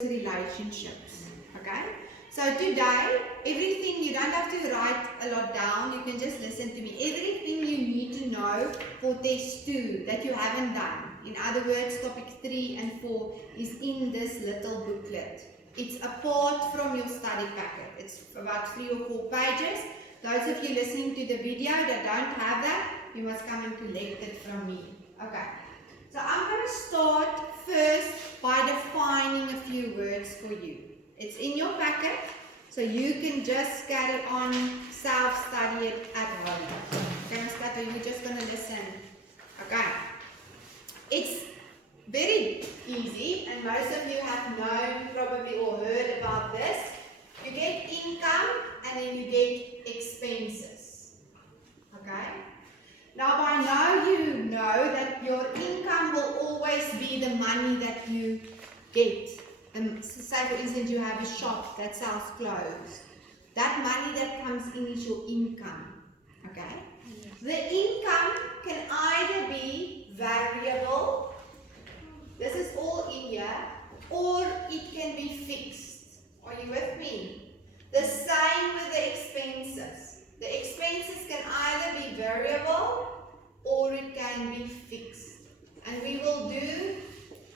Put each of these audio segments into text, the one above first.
relationships. Okay, so today everything, you don't have to write a lot down, you can just listen to me. Everything you need to know for test 2 that you haven't done, in other words topic 3 and 4, is in this little booklet. It's apart from your study packet. It's about 3 or 4 pages. Those of you listening to the video that don't have that, you must come and collect it from me. Okay, so I'm going to start first by defining a few words for you. It's in your packet, so you can just carry on self-study it at home. Okay, Ms. Kato, you're just going to listen. Okay, it's very easy, and most of you have known probably or heard about this. You get income and then you get expenses. Okay? Now by now you know that your income will always be the money that you get. Say for instance you have a shop that sells clothes. That money that comes in is your income. Okay? Yes. The income can either be variable, this is all in here, or it can be fixed. Are you with me? The same with the expenses. The expenses can either be variable or it can be fixed. And we will do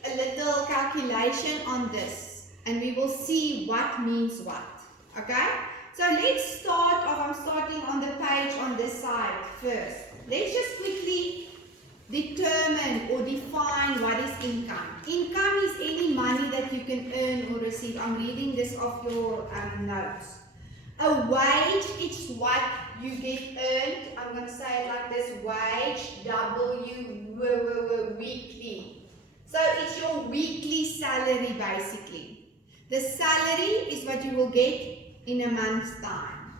a little calculation on this and we will see what means what. Okay? So let's start off. I'm starting on the page on this side first. Let's just quickly determine or define what is income. Income is any money that you can earn or receive. I'm reading this off your notes. A wage is what you get earned. I'm going to say it like this: wage, weekly. So it's your weekly salary basically. The salary is what you will get in a month's time.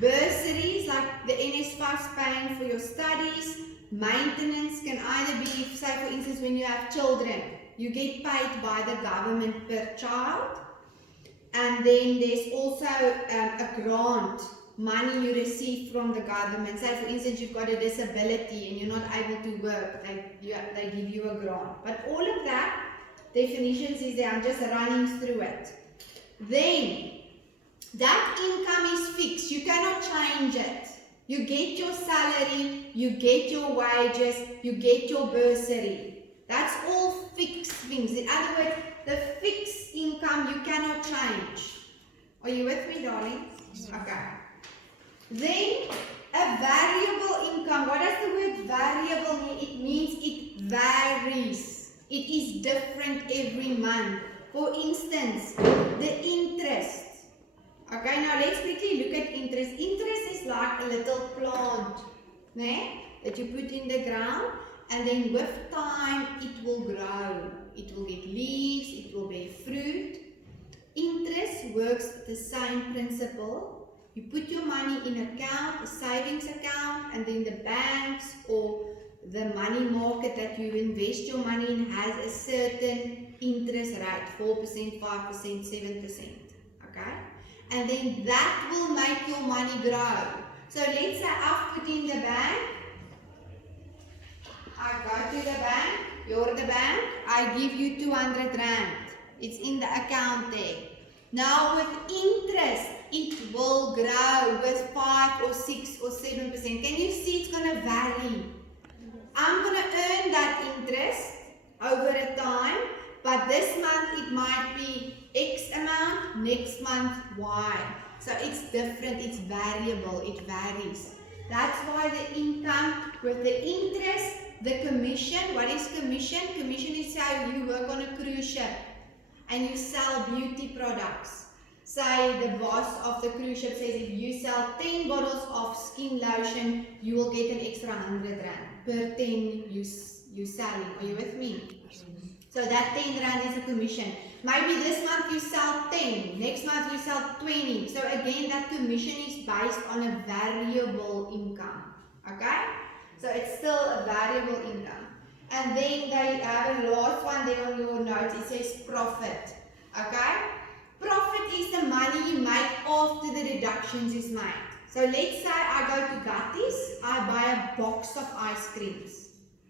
Bursaries, like the NSFAS paying for your studies. Maintenance can either be, say for instance when you have children, you get paid by the government per child. And then there's also a grant, money you receive from the government. Say for instance you've got a disability and you're not able to work, they give you a grant. But all of that, definitions is there, I'm just running through it. Then, that income is fixed, you cannot change it. You get your salary, you get your wages, you get your bursary. That's all fixed things. In other words, the fixed income you cannot change. Are you with me, darling? Okay. Then, a variable income. What does the word variable mean? It means it varies. It is different every month. For instance, the interest. Okay, now let's quickly look at interest. Interest is like a little plant, that you put in the ground, and then with time it will grow. It will get leaves, it will bear fruit. Interest works the same principle. You put your money in an account, a savings account, and then the banks or the money market that you invest your money in has a certain interest rate, 4%, 5%, 7%. Okay? And then that will make your money grow. So let's say I've put in the bank. I go to the bank. You're the bank. I give you 200 rand. It's in the account there. Now with interest, it will grow with 5 or 6 or 7%. Can you see it's going to vary? I'm going to earn that interest over a time. But this month it might be X amount, next month Y. So it's different, it's variable, it varies. That's why the income with the interest, the commission. What is commission? Commission is how you work on a cruise ship and you sell beauty products. Say the boss of the cruise ship says if you sell 10 bottles of skin lotion, you will get an extra 100 rand per 10 you selling. Are you with me? So that 10 rand is a commission. Maybe this month you sell 10, next month you sell 20. So again, that commission is based on a variable income. Okay? So it's still a variable income. And then they have a last one there on your notes. It says profit. Okay? Profit is the money you make after the reductions is made. So let's say I go to Gattis, I buy a box of ice creams.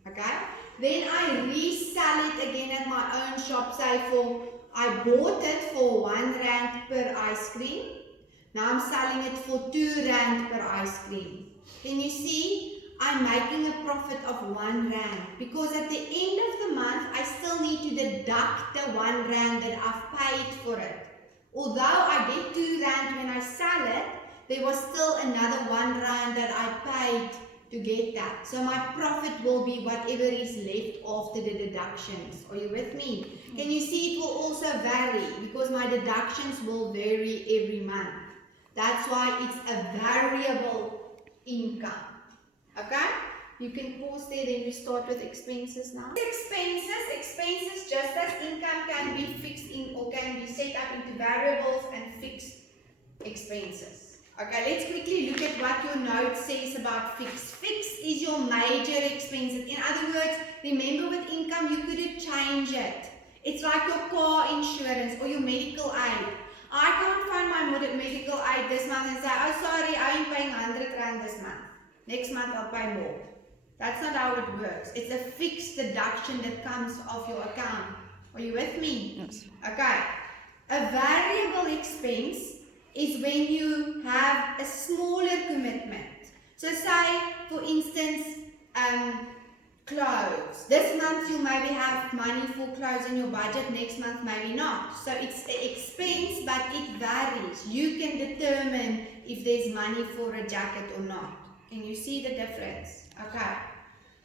Okay? Then I resell it again at my own shop, say for I bought it for 1 rand per ice cream. Now I'm selling it for 2 rand per ice cream. Can you see? I'm making a profit of 1 rand because at the end of the month, I still need to deduct the 1 rand that I've paid for it. Although I get 2 rand when I sell it, there was still another 1 rand that I paid to get that. So my profit will be whatever is left after the deductions. Are you with me? Can you see it will also vary because my deductions will vary every month. That's why it's a variable income. Okay? You can pause there, then we start with expenses now. Expenses just as income can be fixed in or can be set up into variables and fixed expenses. Okay, let's quickly look at what your note says about fixed. Fixed is your major expenses. In other words, remember with income you couldn't change it. It's like your car insurance or your medical aid. I can't find my medical aid this month and say, oh sorry, I'm paying 100 rand this month. Next month I'll pay more. That's not how it works. It's a fixed deduction that comes off your account. Are you with me? Yes. Okay. A variable expense is when you have a smaller commitment. So say, for instance, clothes. This month you maybe have money for clothes in your budget, next month maybe not. So it's an expense, but it varies. You can determine if there's money for a jacket or not. Can you see the difference? Okay.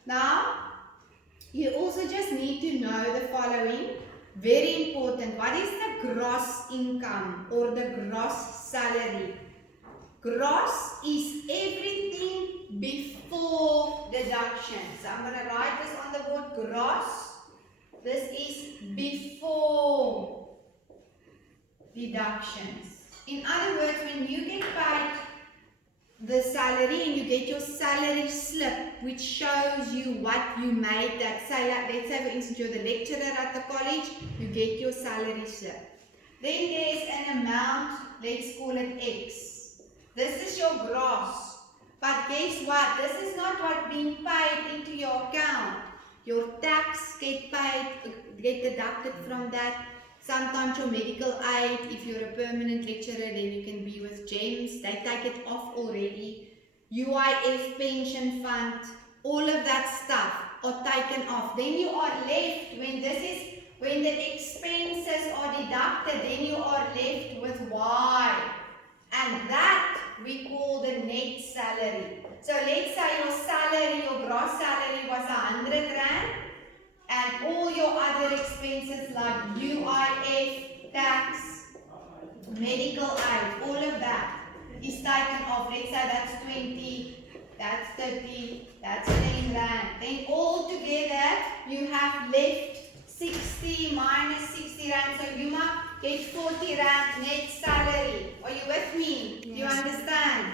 Now, you also just need to know the following. Very important. What is the gross income or the gross salary? Gross is everything before deduction. So I'm going to write this on the board. Gross. This is before deductions. In other words, when you get paid the salary and you get your salary slip which shows you what you made, that say, like, let's say for instance you're the lecturer at the college, you get your salary slip. Then there's an amount, let's call it X. This is your gross. But guess what? This is not what being paid into your account. Your tax get deducted from that. Sometimes your medical aid, if you're a permanent lecturer, then you can be with GEMS. They take it off already. UIF, pension fund, all of that stuff are taken off. Then you are left, when the expenses are deducted, then you are left with Y. And that we call the net salary. So let's say your salary, your gross salary was 100 rand. And all your other expenses like UIF, tax, medical aid, all of that is taken off. Let's say that's 20, that's 30, that's 10 rand. Then all together you have left 60 minus 60 rand. So you might get 40 rand net salary. Are you with me? Do you understand?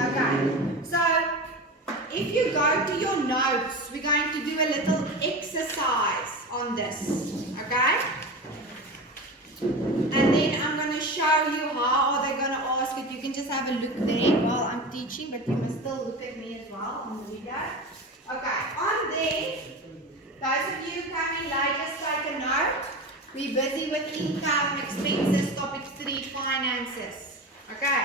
Okay. So if you go to your notes, we're going to do a little exercise on this, okay? And then I'm going to show you how are they going to ask it. You can just have a look there while I'm teaching, but you must still look at me as well on the video. Okay, on there, those of you coming late, just take a note. We're busy with income, expenses, topic 3, finances, okay?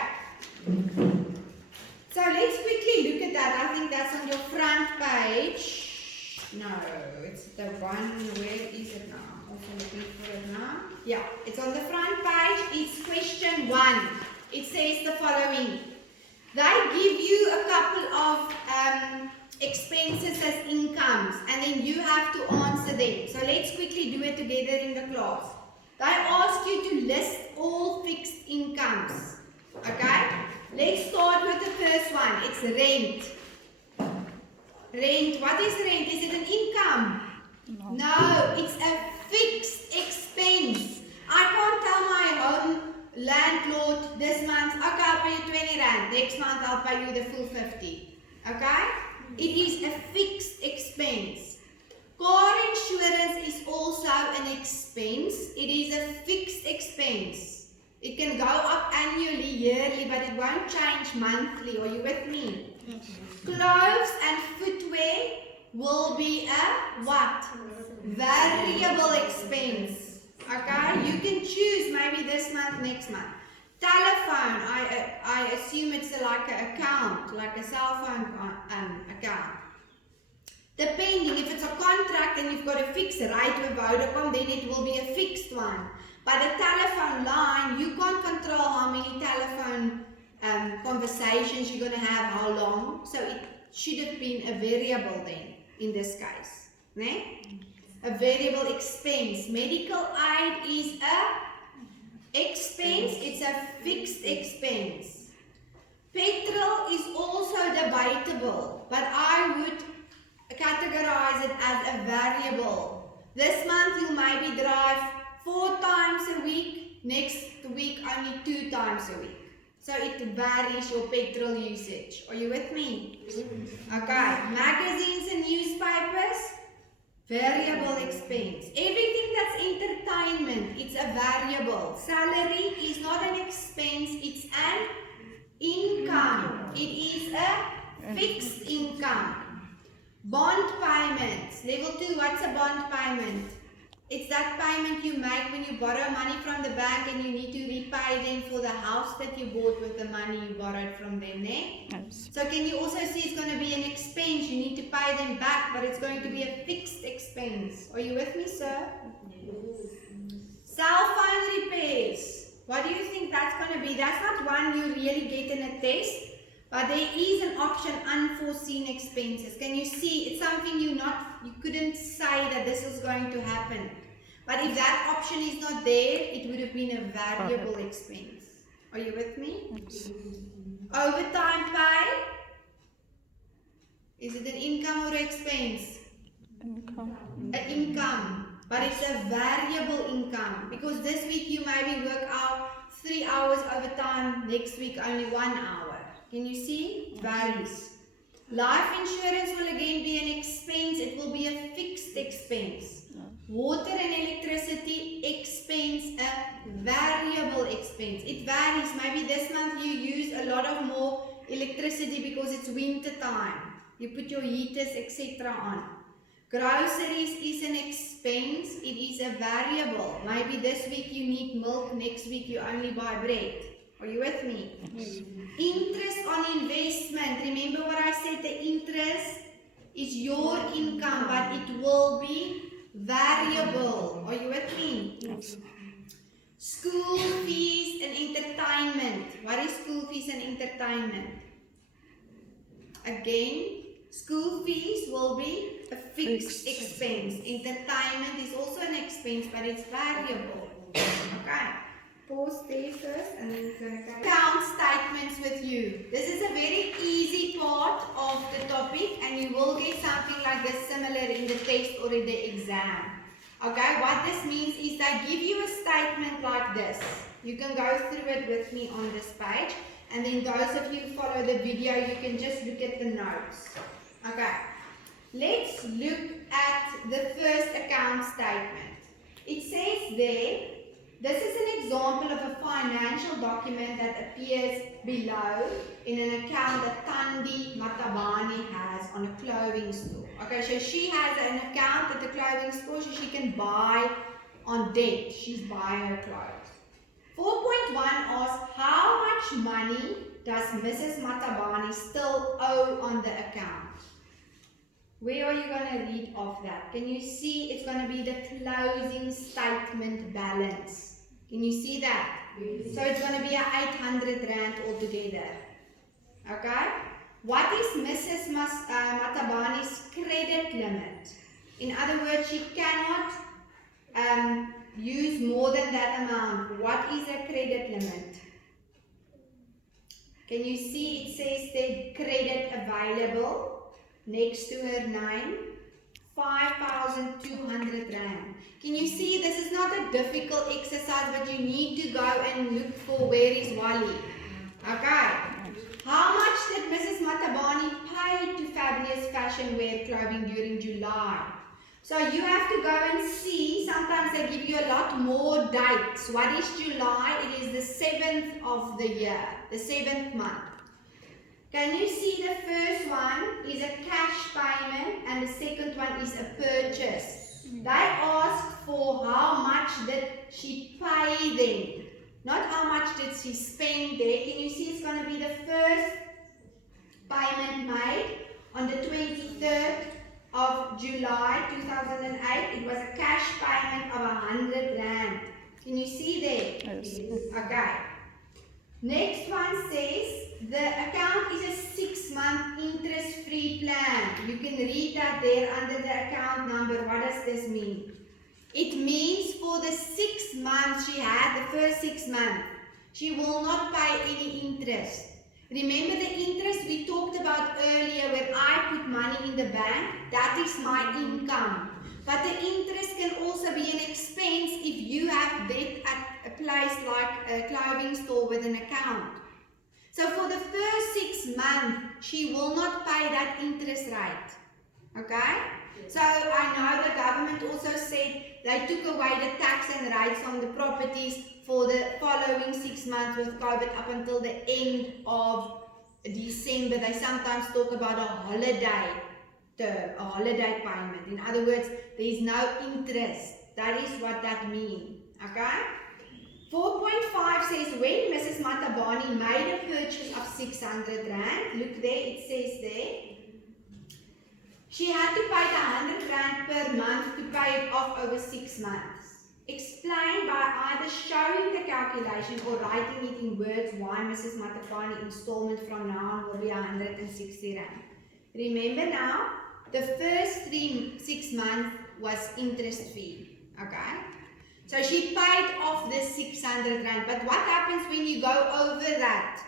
So let's quickly look at that. I think that's on your front page. No, it's the one, where is it now? Also looking for it now. Yeah, it's on the front page. It's question 1. It says the following. They give you a couple of expenses as incomes and then you have to answer them. So let's quickly do it together in the class. They ask you to list all fixed incomes. Okay? Let's start with the first one. It's rent. Rent. What is rent? Is it an income? No, it's a fixed expense. I can't tell my home landlord this month, okay, I'll pay you 20 rand. Next month I'll pay you the full 50. Okay? It is a fixed expense. Car insurance is also an expense. It is a fixed expense. It can go up annually, yearly, but it won't change monthly. Are you with me? Clothes and footwear will be a what? Variable expense. Okay, you can choose maybe this month, next month. Telephone, I assume it's like an account, like a cell phone account. Depending, if it's a contract and you've got a fixed rate with Vodacom, then it will be a fixed one. But a telephone line, you can't control how many telephone conversations you're going to have, how long. So it should have been a variable then, in this case. Ne? A variable expense. Medical aid is a expense, it's a fixed expense. Petrol is also debatable, but I would categorize it as a variable. This month you maybe drive 4 times a week, next week only 2 times a week. So it varies your petrol usage. Are you with me? Okay, magazines and newspapers, variable expense. Everything that's entertainment, it's a variable. Salary is not an expense, it's an income. It is a fixed income. Bond payments. Level 2, what's a bond payment? It's that payment you make when you borrow money from the bank and you need to repay them for the house that you bought with the money you borrowed from them, ne? Yes. So can you also see it's going to be an expense, you need to pay them back, but it's going to be a fixed expense. Are you with me, sir? Yes. Cell phone repairs. What do you think that's going to be? That's not one you really get in a test, but there is an option, unforeseen expenses. Can you see? It's something you couldn't say that this is going to happen. But if that option is not there, it would have been a variable expense. Are you with me? Yes. Overtime pay. Is it an income or expense? Income. An income. But it's a variable income. Because this week you maybe work out 3 hours overtime, next week only 1 hour. Can you see? Varies. Life insurance will again be an expense. It will be a fixed expense. Water and electricity expense, a variable expense. It varies. Maybe this month you use a lot of more electricity because it's winter time. You put your heaters, etc. on. Groceries is an expense. It is a variable. Maybe this week you need milk, next week you only buy bread. Are you with me? Yes. Interest on investment. Remember what I said, the interest is your income, but it will be variable. Are you with me? Yes. School fees and entertainment. What is school fees and entertainment? Again, school fees will be a fixed expense. Entertainment is also an expense, but it's variable. Okay. Pause there first and then we're going to account statements with you. This is a very easy part of the topic and you will get something like this similar in the test or in the exam. Okay, what this means is they give you a statement like this. You can go through it with me on this page, and then those of you who follow the video, you can just look at the notes. Okay, let's look at the first account statement. It says there, this is an example of a financial document that appears below in an account that Thandi Matabane has on a clothing store. Okay, so she has an account at the clothing store so she can buy on debt. She's buying her clothes. 4.1 asks, how much money does Mrs. Matabane still owe on the account? Where are you going to read off that? Can you see it's going to be the closing statement balance? Can you see that? Yes. So it's going to be a 800 Rand altogether. Okay? What is Mrs. Matabane's credit limit? In other words, she cannot use more than that amount. What is her credit limit? Can you see it says the credit available? Next to her name, 5,200 Rand. Can you see this is not a difficult exercise, but you need to go and look for where is Wally. Okay. How much did Mrs. Matabane pay to Fabulous Fashion Wear Clothing during July? So you have to go and see. Sometimes they give you a lot more dates. What is July? It is the 7th of the year, the 7th month. Can you see the first one is a cash payment and the second one is a purchase? They asked for how much did she pay them. Not how much did she spend there. Can you see it's going to be the first payment made on the 23rd of July 2008. It was a cash payment of 100 rand. Can you see there? Yes. Okay. Next one says the account is a 6-month interest-free plan. You can read that there under the account number. What does this mean? It means for the 6 months she had, the first 6 months, she will not pay any interest. Remember the interest we talked about earlier when I put money in the bank? That is my income. But the interest can also be an expense if you have debt at a place like a clothing store with an account. So for the first 6 months, she will not pay that interest rate. Okay? So I know the government also said they took away the tax and rates on the properties for the following 6 months with COVID up until the end of December. They sometimes talk about a holiday term, a holiday payment. In other words, there is no interest. That is what that means. Okay? 4.5 says when Mrs. Matabane made a purchase of 600 rand, look there, it says there, she had to pay the 100 rand per month to pay it off over 6 months. Explain by either showing the calculation or writing it in words why Mrs. Matabane installment from now on will be 160 rand. Remember now, the first 6 months was interest free. Okay? So she paid off the 600 rand. But what happens when you go over that?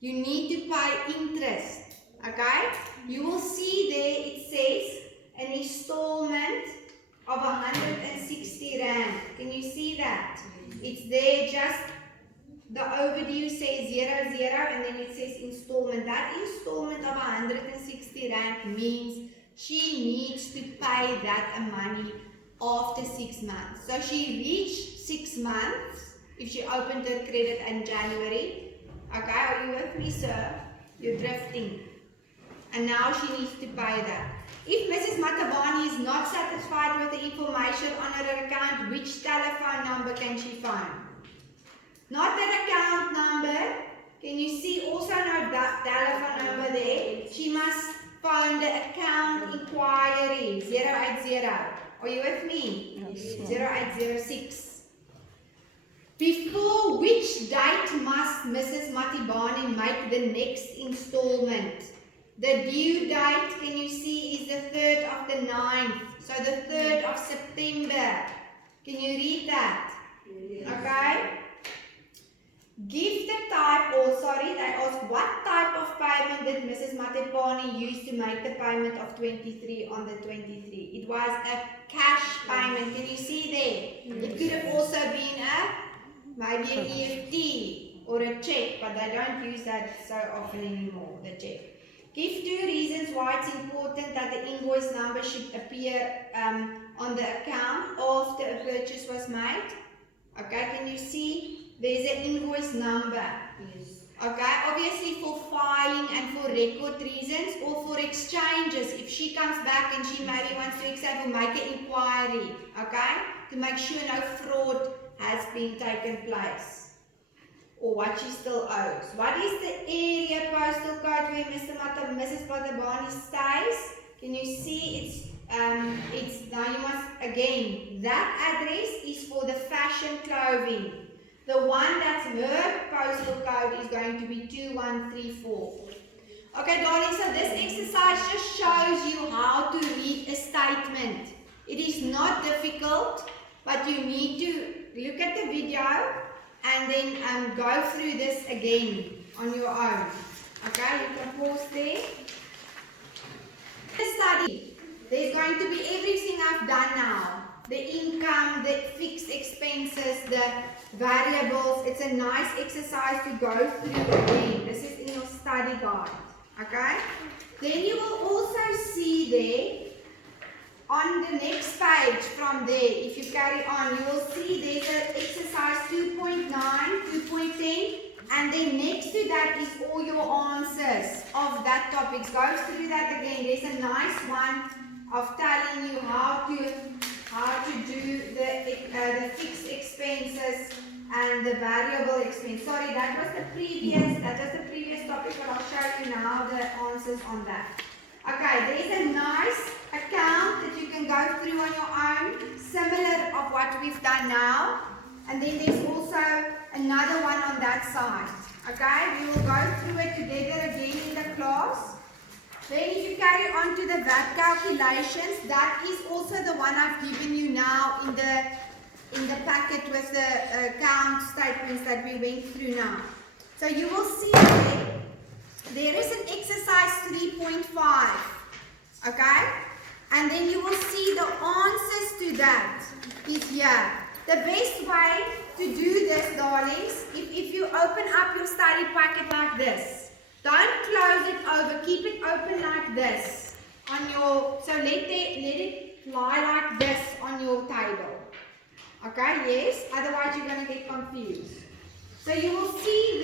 You need to pay interest. Okay? You will see there it says an installment of 160 rand. Can you see that? It's there, just the overdue says 00 and then it says installment. That installment of 160 rand means she needs to pay that money after 6 months. So she reached 6 months if she opened her credit in January. Okay, are you with me, sir? You're drifting. And now she needs to pay that. If Mrs. Matabane is not satisfied with the information on her account, which telephone number can she phone? Not the account number. Can you see also note that telephone number there? She must phone the account inquiry 080. Are you with me? Yes. 0806. Before which date must Mrs. Matabane make the next installment? The due date, can you see, is the 3rd of the 9th. So the 3rd of September. Can you read that? Yes. Okay. Give the type, they ask what type of payment did Mrs. Matabane use to make the payment of 23 on the 23? It was a cash payment. Can you see there? It could have also been maybe an EFT or a check, but they don't use that so often anymore, the check. Give 2 reasons why it's important that the invoice number should appear on the account after a purchase was made. Okay, can you see? There's an invoice number. Yes. Okay, obviously for filing and for record reasons or for exchanges. If she comes back and she maybe wants to make an inquiry, okay, to make sure no fraud has been taken place. Or what she still owes. What is the area postal code where Mrs. Matabane stays? Can you see it's now you must again, that address is for the fashion clothing. The one that's her postal code is going to be 2134. Okay, darling, so this exercise just shows you how to read a statement. It is not difficult, but you need to look at the video and then go through this again on your own. Okay, you can pause there. The study, there's going to be everything I've done now. The income, the fixed expenses, the variables. It's a nice exercise to go through again. This is in your study guide. Okay? Then you will also see there on the next page from there, if you carry on, you will see there's an exercise 2.9, 2.10, and then next to that is all your answers of that topic. Go through that again. There's a nice one of telling you how to how to do the fixed expenses and the variable expense. Sorry, that was the previous topic, but I'll show you now the answers on that. Okay, there's a nice account that you can go through on your own, similar of what we've done now. And then there's also another one on that side. Okay, we will go through it together again in the class. Then if you carry on to the VAT calculations, that is also the one I've given you now in the packet with the account statements that we went through now. So you will see there is an exercise 3.5, okay? And then you will see the answers to that is here. The best way to do this, darlings, if you open up your study packet like this, don't close it over, keep it open like this on your, so let it lie like this on your table. Okay, yes, otherwise you're going to get confused. So you will see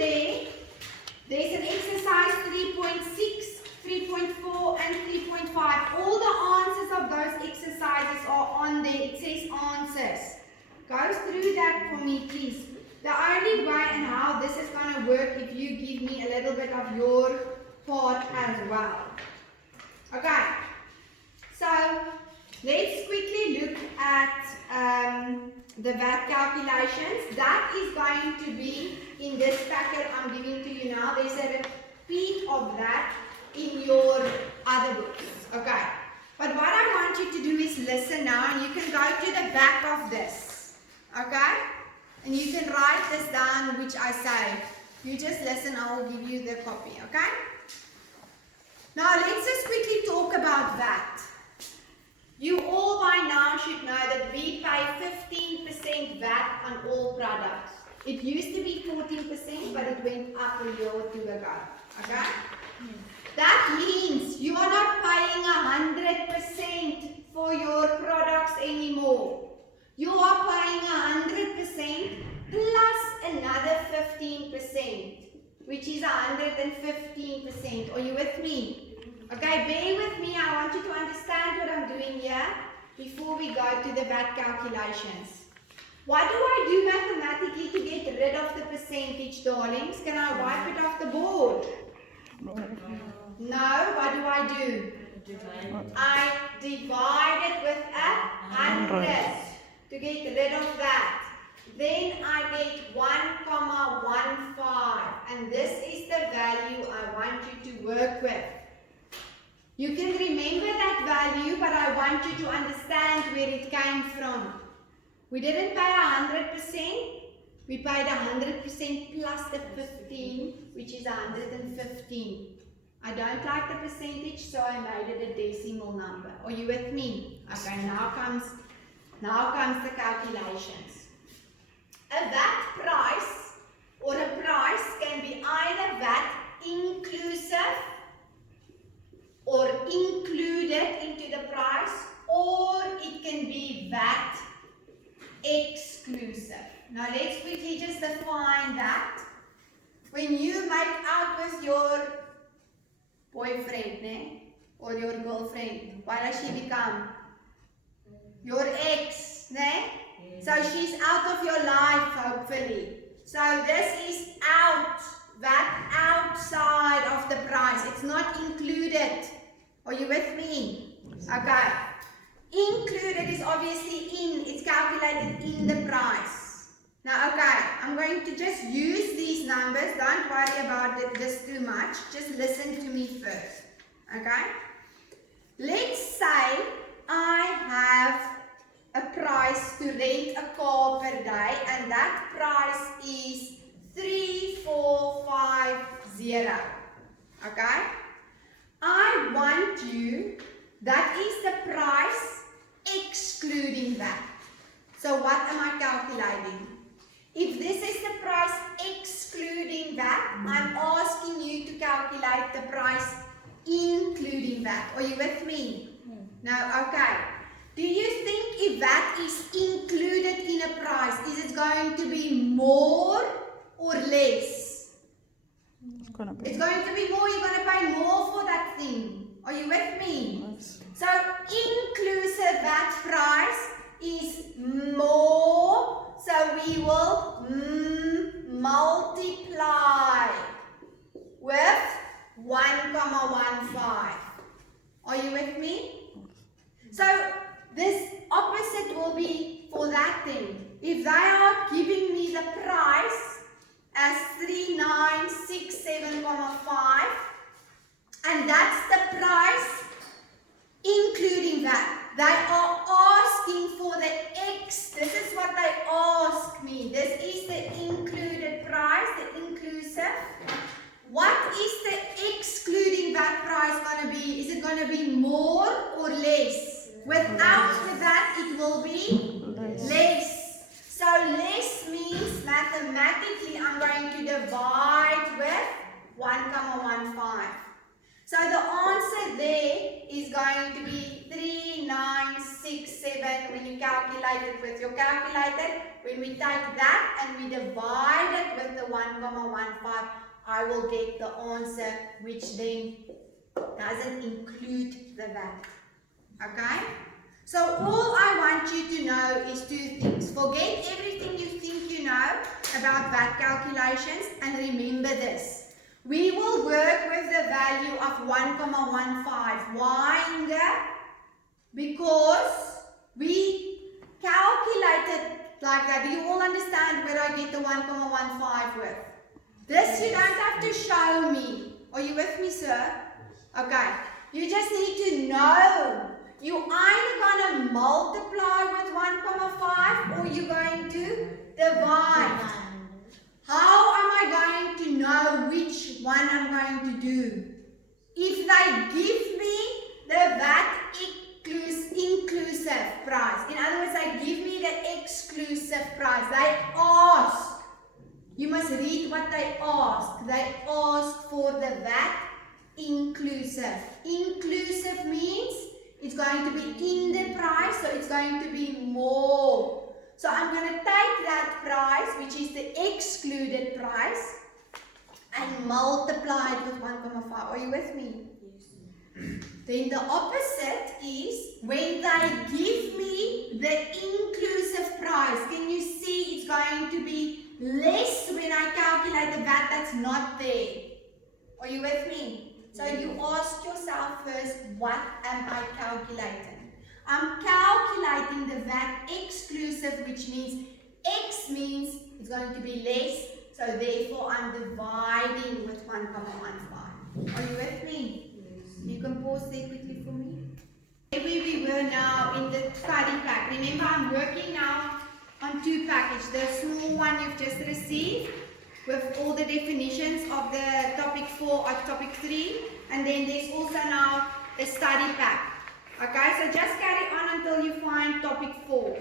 there's an exercise 3.6, 3.4 and 3.5. All the answers of those exercises are on there. It says answers. Go through that for me, please. The only way and how this is going to work if you give me a little bit of your part as well. Okay, so let's quickly look at the VAT calculations. That is going to be in this packet I'm giving to you now. There's a repeat of that in your other books. Okay, but what I want you to do is listen now, and you can go to the back of this. Okay, and you can write this down, which I say. You just listen, I will give you the copy. Okay, now let's just quickly talk about that. You all by now should know that we pay 15% VAT on all products. It used to be 14%, but it went up a year or two ago. Okay? That means you are not paying 100% for your products anymore. You are paying 100% plus another 15%, which is 115%. Are you with me? Okay, bear with me. I want you to understand what I'm doing here before we go to the VAT calculations. What do I do mathematically to get rid of the percentage, darlings? Can I wipe it off the board? No, what do I do? I divide it with 100 to get rid of that. Then I get 1,15, and this is the value I want you to work with. You can remember that value, but I want you to understand where it came from. We didn't pay 100%, we paid 100% plus the 15, which is 115. I don't like the percentage, so I made it a decimal number. Are you with me? Okay, now comes the calculations. A VAT price or a price can be either VAT inclusive or included into the price, or it can be VAT exclusive. Now let's quickly just define that. When you make out with your boyfriend, or your girlfriend, what does she become? Your ex, So she's out of your life, hopefully. So this is out, VAT outside of the price. It's not included. Are you with me? Okay. Included is obviously in, it's calculated in the price. Now, okay, I'm going to just use these numbers. Don't worry about this too much. Just listen to me first. Okay? Let's say I have a price to rent a car per day, and that price is 3,450. Okay? I want you, that is the price excluding that. So what am I calculating? If this is the price excluding that, I'm asking you to calculate the price including that. Are you with me? Now, okay. Do you think if that is included in a price, is it going to be more or less? It's going to be more. You're going to pay more for that thing. Are you with me? Yes. So inclusive VAT price is more, so we will multiply with 1,15. Are you with me? So this opposite will be for that thing. If they are giving me the price as 3967,5, and that's the price including that. They are asking for the X. This is what they ask me. This is the included price, the inclusive. What is the excluding that price going to be? Is it going to be more or less? Without that, it will be less. So less means mathematically I'm going to divide with 1,15. So the answer there is going to be 3967 when you calculate it with your calculator. When we take that and we divide it with the 1,15, I will get the answer, which then doesn't include the VAT. Okay? So all I want you to know is two things. Forget everything you think you know about VAT calculations and remember this. We will work with the value of 1,15. Why, Inga? Because we calculated like that. Do you all understand where I get the 1,15 with? This you don't have to show me. Are you with me, sir? Okay. You just need to know. You're either going to multiply with 1,5 or you're going to divide. How am I going to know which one I'm going to do? If they give me the VAT inclusive price, in other words, they give me the exclusive price, they ask. You must read what they ask. They ask for the VAT inclusive. Inclusive means it's going to be in the price, so it's going to be more. So I'm going to take that price, which is the excluded price, and multiply it with 1,5. Are you with me? Yes. Then the opposite is when they give me the inclusive price. Can you see it's going to be less when I calculate the VAT that's not there? Are you with me? So you ask yourself first, what am I calculating? I'm calculating the VAT exclusive, which means X means it's going to be less, so therefore I'm dividing with 1,15. Are you with me? Yes. You can pause there quickly for me. Where we were now in the study pack. Remember, I'm working now on two packages. The small one you've just received with all the definitions of the topic 4 or topic 3, and then there's also now the study pack. Okay, so just carry on until you find topic 4.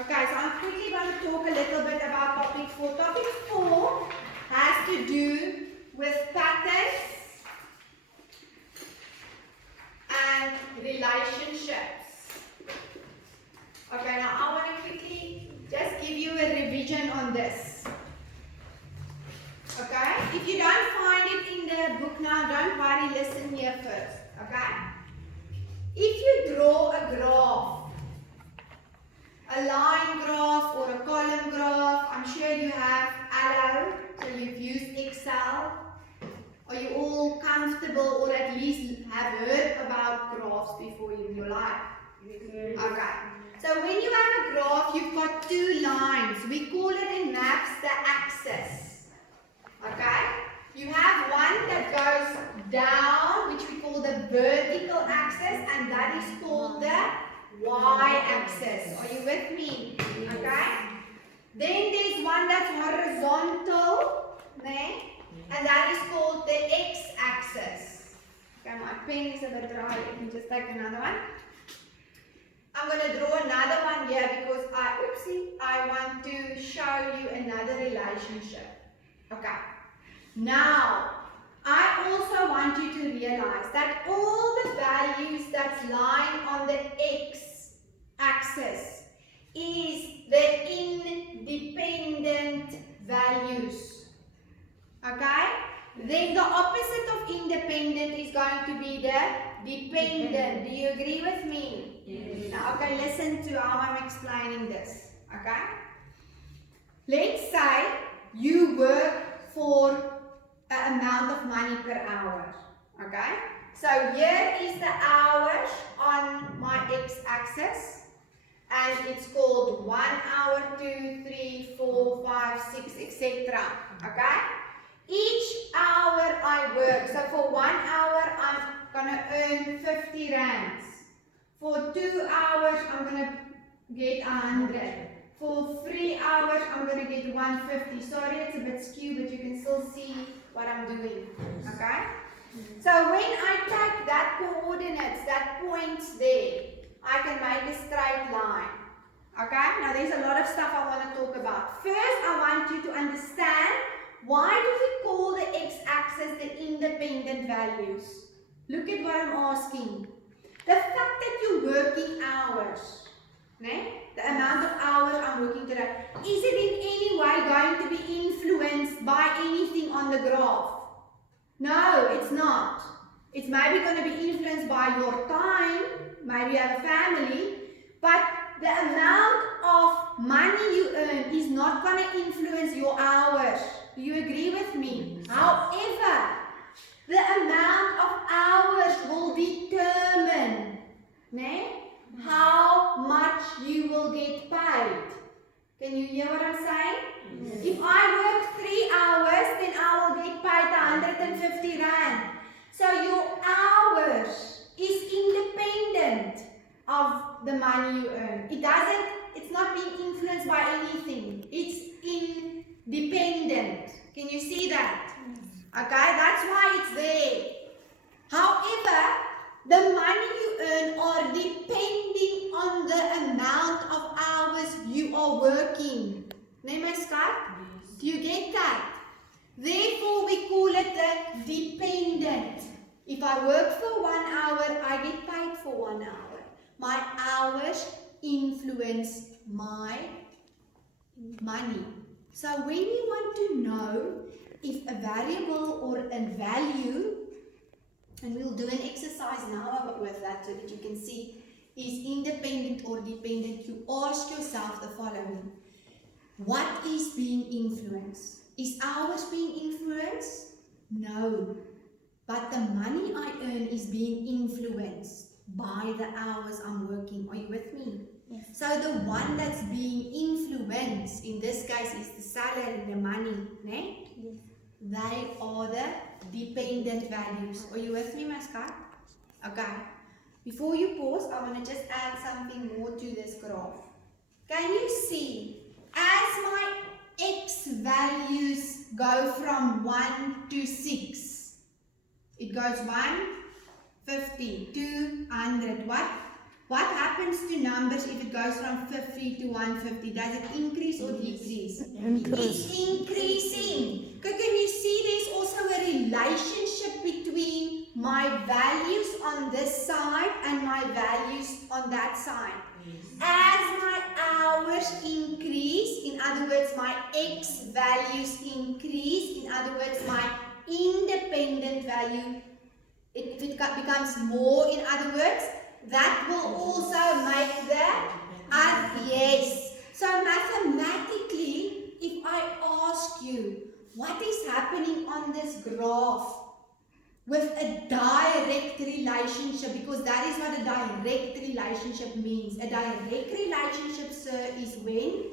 Okay, so I'm quickly going to talk a little bit about topic 4. Topic 4 has to do with patterns and relationships. Okay, now I want to quickly just give you a revision on this. Okay, if you don't find it in the book now, don't worry, listen here first. Okay? If you draw a graph, a line graph or a column graph, I'm sure you have Allo, so you've used Excel. Are you all comfortable or at least have heard about graphs before in your life? Yes. Okay. So when you have a graph, you've got two lines. We call it in maths the axis. Okay? You have one that goes down, which we call the vertical axis, and that is called the y-axis. Are you with me? Okay? Then there's one that's horizontal, and that is called the x-axis. Okay, my pen is a bit dry. You can just take another one. I'm going to draw another one here because I want to show you another relationship. Okay. Now, I also want you to realize that all the values that's lying on the x-axis is the independent values. Okay? Then the opposite of independent is going to be the dependent. Do you agree with me? Yes. Now, okay, listen to how I'm explaining this. Okay? Let's say you work for an amount of money per hour. Okay? So here is the hours on my x-axis. And it's called 1 hour, 2, 3, 4, 5, 6, etc. Okay? Each hour I work, so for 1 hour I'm gonna earn 50 rands. For 2 hours I'm gonna get 100. For 3 hours I'm gonna get 150. Sorry, it's a bit skewed, but you can still see what I'm doing. Okay? So when I take that coordinates, that points there, I can make a straight line. Okay? Now there's a lot of stuff I want to talk about. First, I want you to understand, why do we call the x-axis the independent values? Look at what I'm asking. The fact that you're working hours, the amount of hours I'm working today, is it in any way going to be influenced by anything on the graph? No, it's not. It's maybe going to be influenced by your time, maybe you have a family, but the amount of money you earn is not going to influence your hours. Do you agree with me? However, the amount of hours will determine how much you will get paid. Can you hear what I'm saying? Yes. If I work 3 hours, then I will get paid 150 rand. So your hours is independent of the money you earn. It's not being influenced by anything. It's independent. Can you see that? Okay, that's why it's there. However, the money you earn are depending on the amount of hours you are working. Name Scott? Do you get that? Therefore, we call it the dependent. If I work for 1 hour, I get paid for 1 hour. My hours influence my money. So when you want to know if a variable or a value, and we'll do an exercise now with that so that you can see, is independent or dependent, you ask yourself the following. What is being influenced? Is hours being influenced? No. But the money I earn is being influenced by the hours I'm working. Are you with me? Yes. So the one that's being influenced, in this case, is the salary, the money. Ne? Yes. They are the dependent values. Are you with me, Mascot? Okay. Before you pause, I want to just add something more to this graph. Can you see, as my x values go from 1 to 6, it goes 1, 50, 200. What happens to numbers if it goes from 50 to 150? Does it increase or decrease? It's increasing. Can you see there's also a relationship between my values on this side and my values on that side? As my hours increase, in other words, my x values increase, in other words, my independent value, if it becomes more, in other words, that will also make the yes. So mathematically, if I ask you, what is happening on this graph with a direct relationship, because that is what a direct relationship means. A direct relationship, sir, is when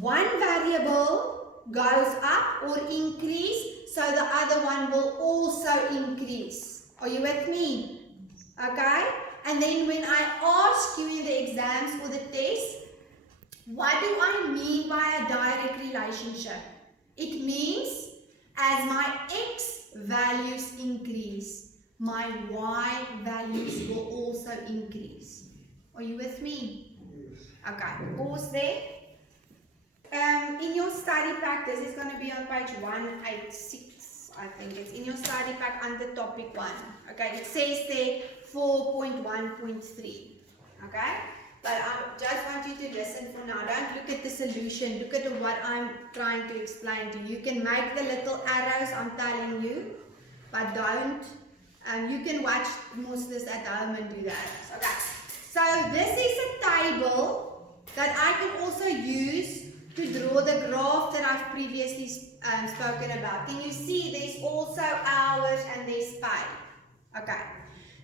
one variable goes up or increase, so the other one will also increase. Are you with me? Okay? And then when I ask you in the exams or the test, what do I mean by a direct relationship? It means as my x values increase, my y values will also increase. Are you with me? Okay, pause there. In your study pack, this is going to be on page 186, I think. It's in your study pack under topic 1. Okay, it says there 4.1.3. Okay, But I just want you to listen for now. Don't look at the solution. Look at what I'm trying to explain to you. You can make the little arrows I'm telling you, but don't. You can watch Muslims at home and do that. Okay. So this is a table that I can also use to draw the graph that I've previously spoken about. Can you see there's also hours and there's pay? Okay.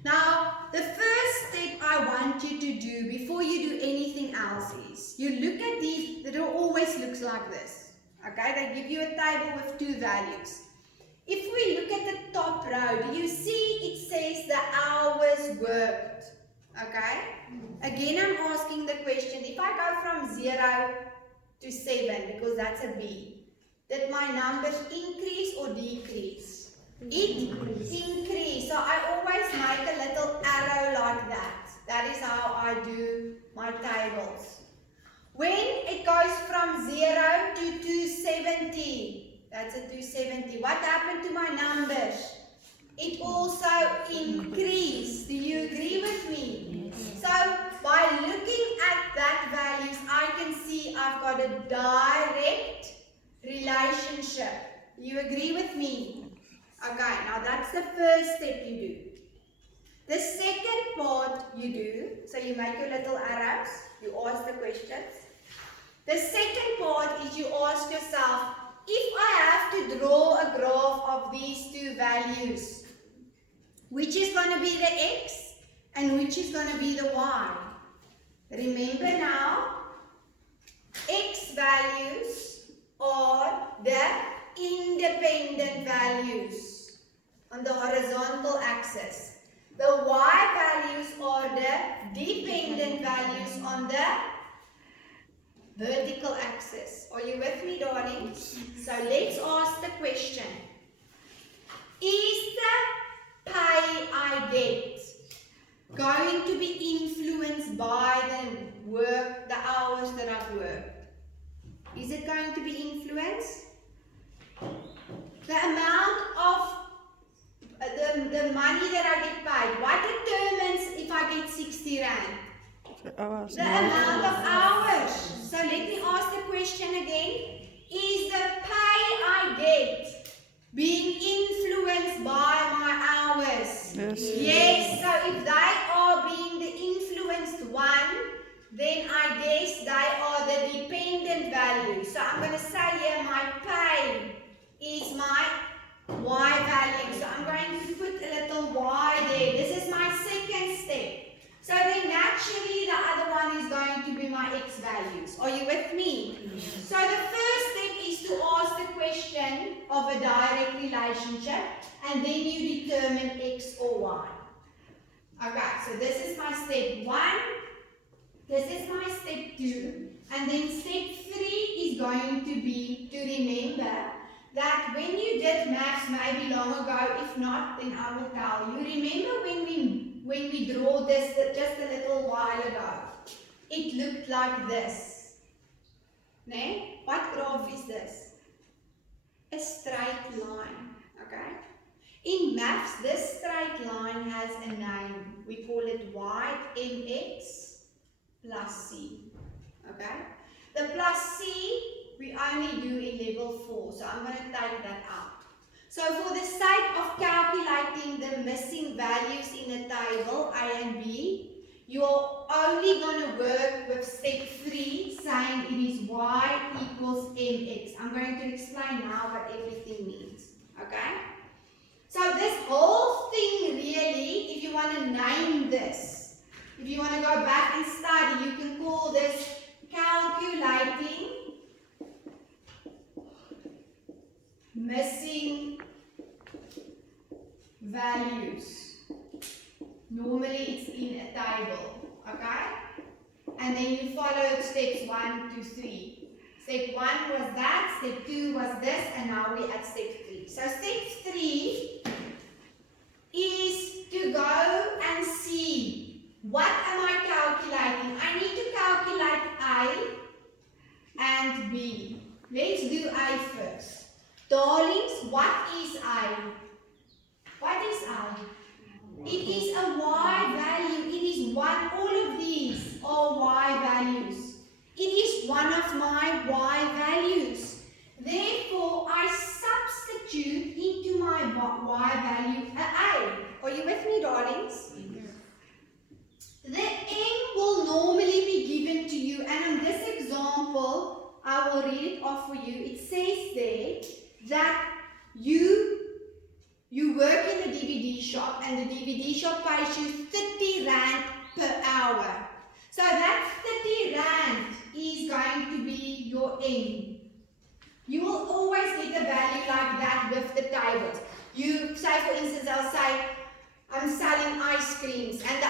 Now, the first step I want you to do before you do anything else is, you look at these, it always looks like this. Okay, they give you a table with two values. If we look at the top row, do you see it says the hours worked? Okay, again I'm asking the question, if I go from 0 to 7, because that's a B, did my numbers increase or decrease? It increased. So I always make a little arrow like that. That is how I do my tables. When it goes from 0 to 270, that's a 270. What happened to my numbers? It also increased. Do you agree with me? So by looking at that values, I can see I've got a direct relationship. You agree with me? Okay, now that's the first step you do. The second part you do, so you make your little arrows, you ask the questions. The second part is you ask yourself, if I have to draw a graph of these two values, which is going to be the X and which is going to be the Y? Remember now, X values are the independent values on the horizontal axis. The Y values are the dependent values on the vertical axis. Are you with me, darlings? So let's ask the question. Is the pay I get going to be influenced by the work, the hours that I've worked? Is it going to be influenced? The amount of the money that I get paid, what determines if I get 60 rand? The amount of hours. So let me ask the question again. Is the pay I get being influenced by my hours? Yes. So if they are being the influenced one, then I guess they are the dependent values. So I'm going to say here my pay is my Y value. So I'm going to put a little Y there. This is my second step. So then naturally the other one is going to be my X values. Are you with me? So the first step is to ask the question of a direct relationship and then you determine X or Y. Okay, so this is my step 1. This is my step 2. And then step 3 is going to be to remember that when you did maths maybe long ago, if not, then I will tell you. Remember when we draw this just a little while ago? It looked like this. Nee? What graph is this? A straight line. Okay? In maths, this straight line has a name. We call it y mx plus c. Okay? The plus c we only do in level 4, so I'm going to take that out. So for the sake of calculating the missing values in a table, A and B, you're only going to work with step 3, saying it is y equals mx. I'm going to explain now what everything means. Okay? So this whole thing really, if you want to name this, if you want to go back and study, you can call this calculating missing values. Normally it's in a table, okay? And then you follow steps 1 to 3. Step 1 was that, step 2 was this, and now we're at step 3. So step 3 is to go and see what am I calculating. I need to calculate A and B. Let's do A first. Darlings, what is A? What is A? It is a Y value. It is 1. All of these are are Y values. It is one of my Y values. Therefore, I substitute into my Y value a A. Are you with me, darlings? The M will normally be given to you, and in this example, I will read it off for you. It says there that you work in the DVD shop, and the DVD shop pays you 30 Rand per hour. So that 30 Rand is going to be your M. You will always get a value like that with the tables. You say, for instance, I'll say, I'm selling ice creams, and the